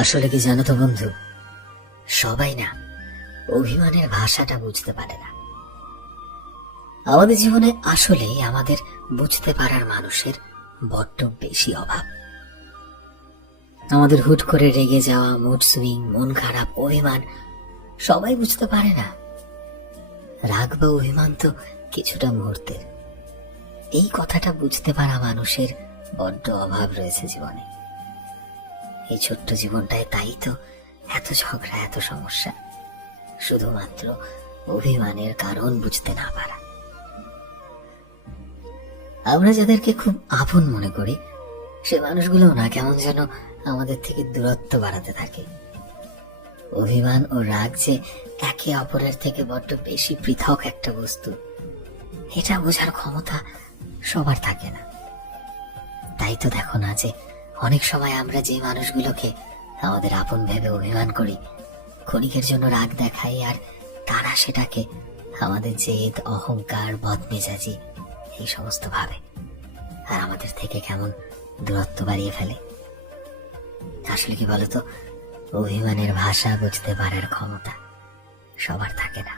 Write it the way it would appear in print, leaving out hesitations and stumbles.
আসলে কি জানো তো বন্ধু, সবাই না অভিমানের ভাষাটা বুঝতে পারে না। আমাদের জীবনে আসলেই আমাদের বুঝতে পারার মানুষের বড্ড বেশি অভাব। আমাদের হুট করে রেগে যাওয়া, মুড সুইং, মন খারাপ, অভিমান সবাই বুঝতে পারে না। রাগ বা অভিমান তো কিছুটা মুহূর্তের। এই কথাটা বুঝতে পারা মানুষের বড্ড অভাব রয়েছে জীবনে। এই ছোট্ট জীবনটায় তাই তো এত ঝগড়া, এত সমস্যা, শুধুমাত্র অভিমানের কারণ বুঝতে না পারা। আমরা যাদেরকে খুব আপন মনে করি সে মানুষগুলো না কেমন যেন আমাদের থেকে দূরত্ব বাড়াতে থাকে। অভিমান ও রাগ যে একে অপরের থেকে বড্ড বেশি পৃথক একটা বস্তু, এটা বোঝার ক্ষমতা সবার থাকে না। তাই তো দেখো না যে অনেক সময় আমরা যে মানুষগুলোকে আমাদের আপন ভেবে অভিমান করি, ক্ষণিকের জন্য রাগ দেখাই, আর তারা সেটাকে আমাদের জেদ, অহংকার, বদমেজাজি এই সমস্ত ভাবে আর আমাদের থেকে কেমন দূরত্ব বাড়িয়ে ফেলে। আসলে কি বলতো, অভিমানের ভাষা বুঝতে পারার ক্ষমতা সবার থাকে না।